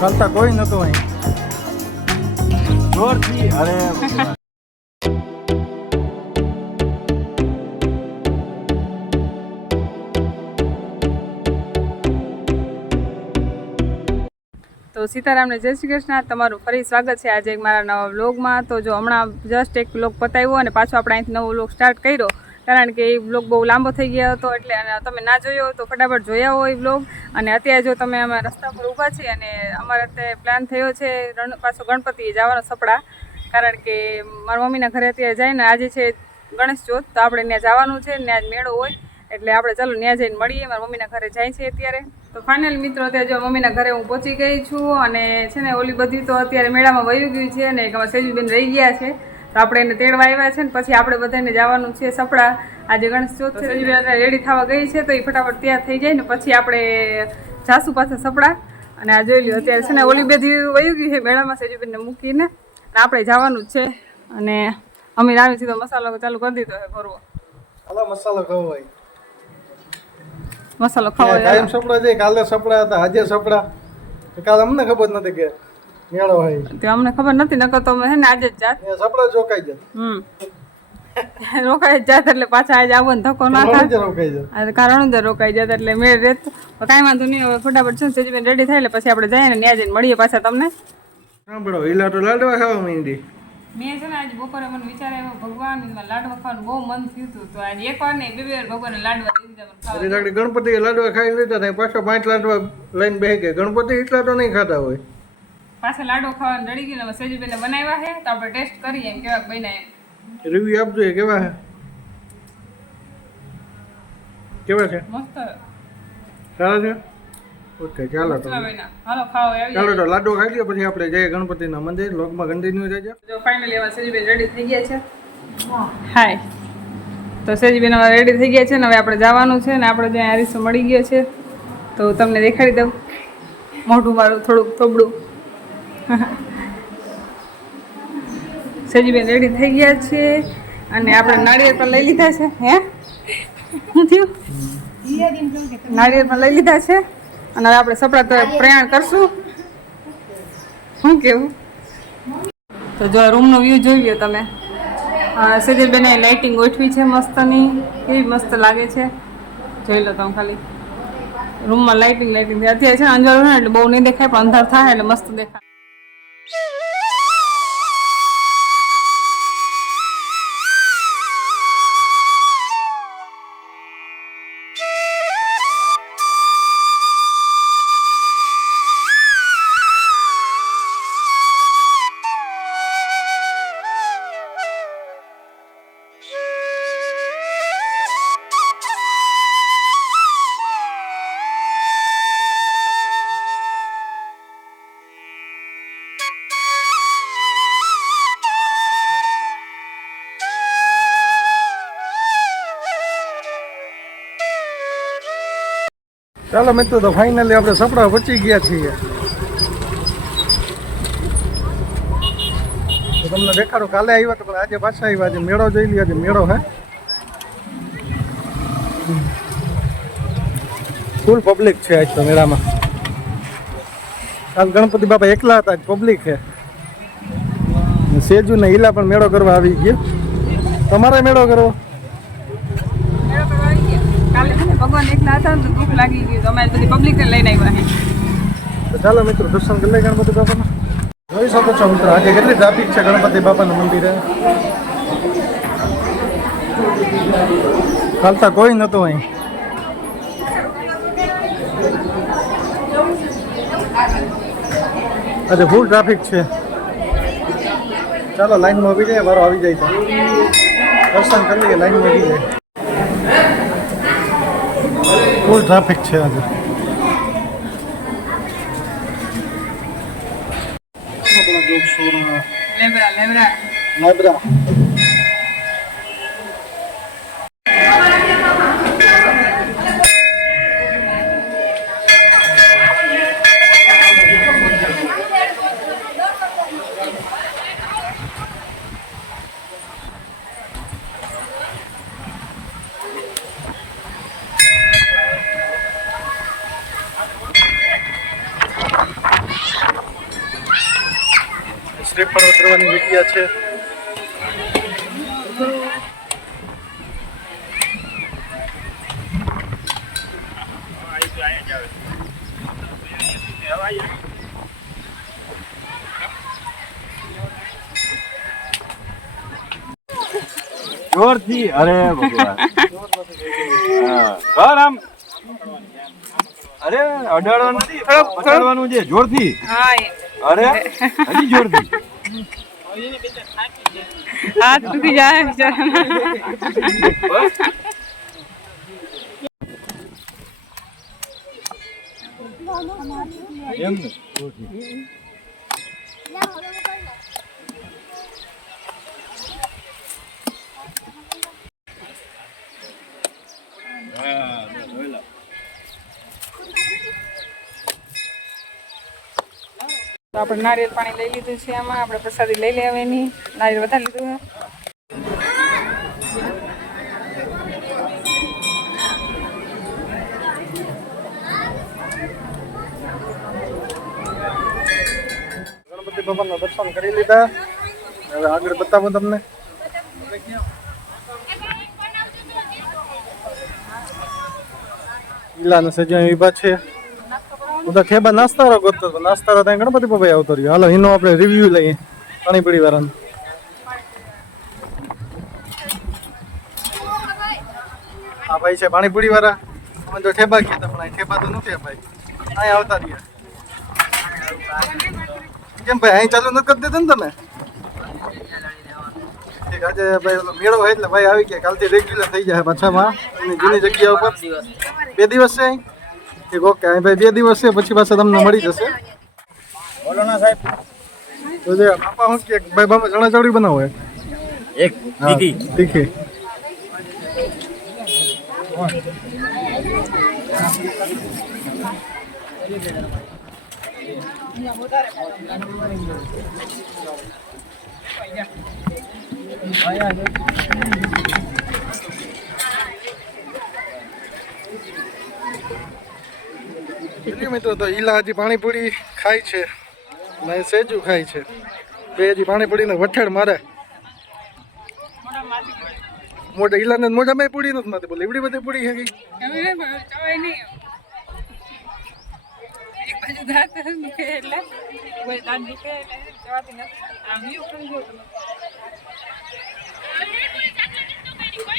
ચાલતા કોઈ નતો અહીં. જોરથી અરે તો સીતારામને જય શ્રી કૃષ્ણ. તમારું ફરી સ્વાગત છે આજે મારા નવા વ્લોગમાં તો જો હમણાં જસ્ટ એક વ્લોગ પતાવ્યો અને પાછો આપણે અહીંથી નવો વ્લોગ સ્ટાર્ટ કર્યો. કારણ કે એ વ્લોગ બહુ લાંબો થઈ ગયો હતો એટલે તમે ના જોયો તો ફટાફટ જોયા હોય એ વ્લોગ અને અત્યારે જો તમે અમે રસ્તા પર ઊભા છીએ અને અમારે અત્યારે પ્લાન થયો છે રણ, પાછો ગણપતિએ જવાનો સપડા. કારણ કે મારા મમ્મીના ઘરે અત્યારે જાય ને આજે છે ગણેશ ચોથ, તો આપણે ત્યાં જવાનું છે, ત્યાં જ મેળો હોય. એટલે આપણે ચાલો ત્યાં જઈને મળીએ. મારા મમ્મીના ઘરે જાય છે અત્યારે. તો ફાઇનલ મિત્રો, અત્યારે જો મમ્મીના ઘરે હું પહોંચી ગઈ છું અને છે ને ઓલી બધી તો અત્યારે મેળામાં વયું ગયું છે અને સેજુબેન રહી ગયા છે. તો આપણે એને તેડવા આવ્યા છે ને પછી આપણે બધાને જવાનું છે સપડા આજે ગણેશ ચોથ છે રેડી થવા ગઈ છે તો એ ફટાફટ તૈયાર થઈ જાય ને પછી આપણે જાસુ પાસે સપડા અને આ જોઈ લ્યો અત્યારે છે ને ઓલી બધી વયું ગયું છે મેળામાં સેજુબેનને મૂકીને. અને આપણે જવાનું જ છે. અને અમે આવી સીધો મસાલો ચાલુ કરી દીધો છે ભરવો. હાલો મસાલો ખવાય મસાલો ખાવા કાયમ સપડા છે કાલે સપડા હતા આજે સપડા કાલે અમને ખબર નથી કે મેળો હોય તે અમને ખબર નથી નકર તો હે ને આજે જ જાત. સપડા જોકાઈ જાય. હમ. રોકાઈ જાત એટલે પાછા આજે આવો ને ધક્કો ના થાય. રોકાઈ જાય. આ કારણ જ રોકાઈ જાત એટલે મેળ રેત કાંઈ વાંધો નહીં હવે ફટાફટ છે ને સેજબેન રેડી થાય એટલે પછી આપણે જઈએ ને ત્યાં જઈને મળીએ પાછા તમને. સાંભળો ઈલા તો લાડવા ખાવા માંડી. મેં છે ને આજે બપોરે મને વિચાર આવ્યો ભગવાન લાડવા ખાવાનું બહુ મન થયું હતું. તો આજે એક વાર નહીં બે બે વાર ભગવાનને લાડવા દીધા મને ખાવા ગણપતિ લાડવા ખાઈ લીધા ને પાછો પાંચ લાડવા લઈને બેસી ગયા. ગણપતિ એટલા તો નહીં ખાતા હોય. પાછા લાડો ખાવાનું રડી ગયું સેજબેને બનાવ્યા છે તો આપણે ટેસ્ટ કરીએ એમ કેવા બન્યા એમ. રિવ્યુ આપજો એ કેવા છે? કેવા છે? મસ્ત. સારા છે? ઓકે ચાલો તો. હાલો ખાવા આવી ચાલો તો લાડો ખાઈ લ્યો પછી આપણે જઈએ ગણપતિના મંદિર. લોકમાં કન્ટિન્યુ રહેજો. જો ફાઇનલી હવે સેજીબેન રેડી થઈ ગયા છે. હાય તો સેજીબેન હવે રેડી થઈ ગયા છે ને હવે આપણે જવાનું છે ને આપણે ત્યાં આરીસો મળી ગયો છે. તો તમને દેખાડી દઉં. મોઢું મારું થોડુંક થોબડું. સેજીબેન રેડી થઈ ગયા છે. અને આપણે નાળિયેર પણ લઈ લીધા છે. હે? શું થયું? નાળિયેર પણ લઈ લીધા છે. અને હવે આપણે સપડા તરફ પ્રયાણ કરશું. શું કેવું? તો જો રૂમનો વ્યૂ જોઈ લ્યો તમે. સજીબેને લાઇટિંગ ગોઠવી છે મસ્તની. કેવી મસ્ત લાગે છે. જોઈ લો તમે ખાલી. રૂમમાં લાઇટિંગ લાઇટિંગ અત્યારે છે અંધારું હોય એટલે બહુ નહીં દેખાય પણ અંધાર થાય એટલે મસ્ત દેખાય. ચાલો મિત્રો, તો ફાઇનલી આપણે સપડા પચી ગયા છીએ. તમને દેખાડો કાલે આવ્યા તો પણ આજે પાછા આવ્યા આજે મેળો જોઈ લ્યો આજે મેળો, હે? ફૂલ પબ્લિક છે આજ તો મેળામાં. કાલ ગણપતિ બાપા એકલા હતા પબ્લિક છે. સેજુ ને હીલા પણ મેળો કરવા આવી ગયો. તમારે મેળો કરવો મેળો કરવા આવી ગયા. કાલે છે ને ભગવાન એકલા હતા ને તો દુઃખ લાગી ગયું. તો અમારે બધી પબ્લિકને લઈને આવ્યા તો ચાલો મિત્રો, દર્શન કરી લઈએ ગણપતિ બાપાના. જોઈ શકો છો મિત્રો, આજે કેટલી ટ્રાફિક છે ગણપતિ બાપાના મંદિરે. ચાલતા કોઈ નહોતું અહીં. આજે ફૂલ ટ્રાફિક છે. ચાલો લાઈનમાં ઊભી જાય વારો આવી જાય તો. દર્શન કરી લઈએ લાઈનમાં ઊભી જાય ફૂલ ટ્રાફિક છે આજે આપણા જોગ શ્રીફળ ઉતરવાની જગ્યા છે. જોરથી અરે ભગવાન. કર આમ. અરે અડાડવાનું અડાડવાનું છે જોરથી. હા. અરે હજી જોરથી હાથ તૂટી જાય બિચારાના. એમ ને આપણે નારિયેળ પાણી લઈ લીધું છે આમાં. આપણે પ્રસાદી લઈ લેવાની. નારિયેળ વધારે લીધું. ગણપતિ ભગવાનના દર્શન કરી લીધા. હવે આગળ બતાવું તમને. ઈલાને સજાય વિભાગ છે. બધા ઠેબા નાસ્તારો કરતો હતો નાસ્તારો ત્યાં ગણપતિ બાબા આવતો રહ્યો. હાલો એનો આપણે રિવ્યુ લઈએ. પાણીપુરી વાળાનો આ ભાઈ છે પાણીપુરી વાળા અમે તો ઠેબા ગયા હતા પણ ઠેબા તો નથી ભાઈ અહીં આવતા રહ્યા. કેમ ભાઈ, અહીં ચાલુ નથી કરી દેતા ને તમે? આજે ભાઈ ઓલો મેળો હોય એટલે ભાઈ આવી ગયા. કાલથી રેગ્યુલર થઈ જાય પાછામાં. એની જૂની જગ્યા ઉપર. બે દિવસ છે અહીં? ઠીક ઓકે. ભાઈ બે દિવસ છે પછી પાછા તમને મળી જશે. બોલો ના સાહેબ. તો જે બાપા શું કે ભાઈ બાપા ચણા ચવડી બનાવો એક એક હા, તીખી. તીખી. એટલે મિત્રો તો ઈલા હજી પાણીપુરી ખાય છે ને સેજુ ખાય છે. બે હજી પાણીપુરીને વઠેડ મારે. મોઢા ઈલાને મોઢામાં પૂરી નથી મારતી બોલે. એવડી બધી પૂરી હેગી ને.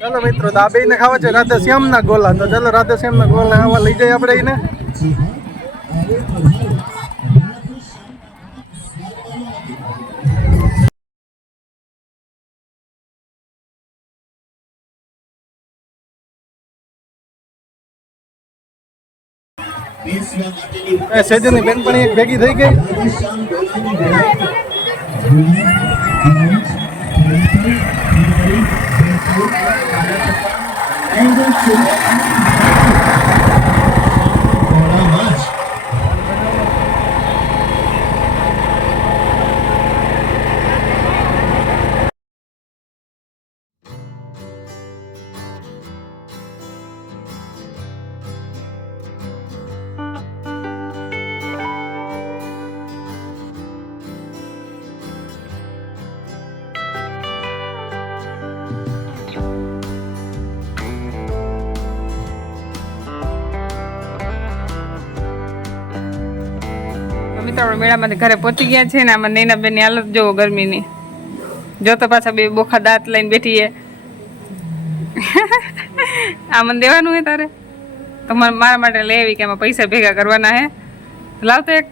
ચાલો મિત્રો તો આ બેયને ખાવા છે રાધે શ્યામના ગોલા. તો ચાલો રાધે શ્યામના ગોલા ખાવા લઈ જઈએ આપણે એને. સેજની બેનપણી એક ભેગી થઈ ગઈ. તો મિત્રો, મેળામાંથી ઘરે પહોંચી ગયા છે ને આમાં નૈના બેનની હાલત જોવો ગરમીની. જો તો પાછા બે બોખા દાંત લઈને બેઠી એ આ મને દેવાનું હે તારે? તો મારા માટે લેવી કે એમાં પૈસા ભેગા કરવાના હે લાવ તો એક.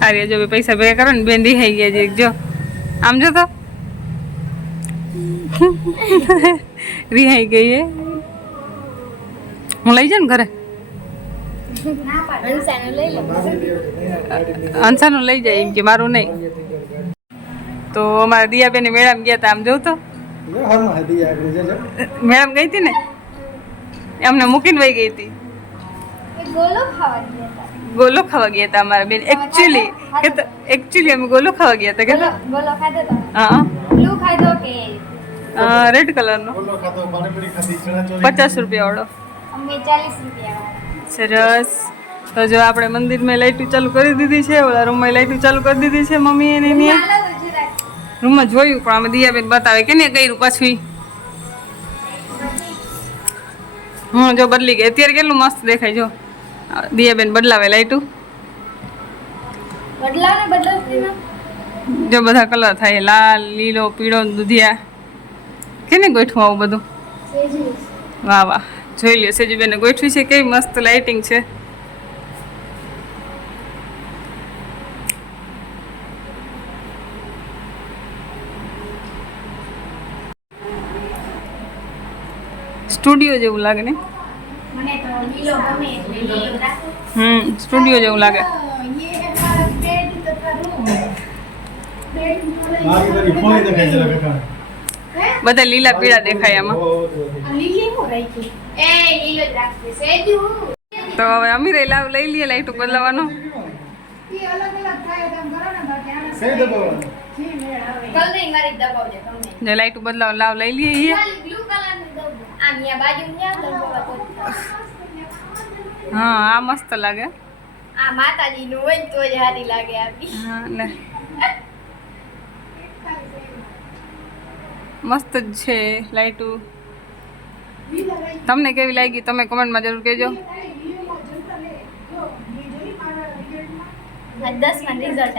અરે જો પૈસા ભેગા કરો ને બેન દિહાઈ ગયા છે. જો. આમ જો તો. રિહાઈ ગઈ હે હું લઈ જાઉં ઘરે? અંસાનું લઈ જાય એમ કે મારું નહીં. તો અમારા દિયાબેન મેળામાં ગયા હતા આમ જોઉં તો. મેડમ ગઈ હતી ને? એમને મૂકીને વહી ગઈ હતી. ગોલો ખાવા ગયા હતા અમારા બેન. એકચ્યુઅલી કે તો એકચ્યુઅલી અમે ગોલો ખાવા ગયા હતા કે તો ગોલો ખાધો તો? હા બ્લુ ખાધો કે? રેડ કલરનો ગોલો ખાધો પાણીપુરી ખાધી. રૂપિયા વાળો. અમે ચાલીસ રૂપિયા વાળા. સરસ. તો જો આપણે મંદિરમાં લાઈટું ચાલુ કરી દીધી છે ઓલા રૂમમાં લાઈટું ચાલુ કરી દીધી છે મમ્મી એને ગુજરાત રૂમમાં જોયું પણ અમે દિયાબેન બતાવે કે ને કર્યું પાછું ઈ? હું જો બદલી ગઈ. અત્યારે કેટલું મસ્ત દેખાય જો. દિયાબેન બદલાવે તેમાં જો બધા કલર થાય લાલ લીલો પીળો દુધિયા. કેને ગોઠવું આવું બધું? વાહ વાહ. જોઈ લ્યો સેજુબેને ગોઠવી છે કેવી મસ્ત લાઇટિંગ છે. સ્ટુડિયો જેવું લાગે ને? હમ સ્ટુડિયો જેવું લાગે. મારી બધી ફોણી દેખાય કાકા. બધા લીલા પીળા દેખાય આમાં. તો હવે અમીરે લાવ લઈ લઈએ લાઈટ બદલાવાનો જે લાઈટું બદલાવ લાવ લઈ લઈએ હા આ મસ્ત લાગે. આ માતાજી નું હોય તો જ સારી લાગે આપી હા લે મસ્ત જ છે, લાઈટું. તમને કેવી લાગી? તમે કમેન્ટમાં જરૂર કહેજો. આ દસમાં રિઝલ્ટ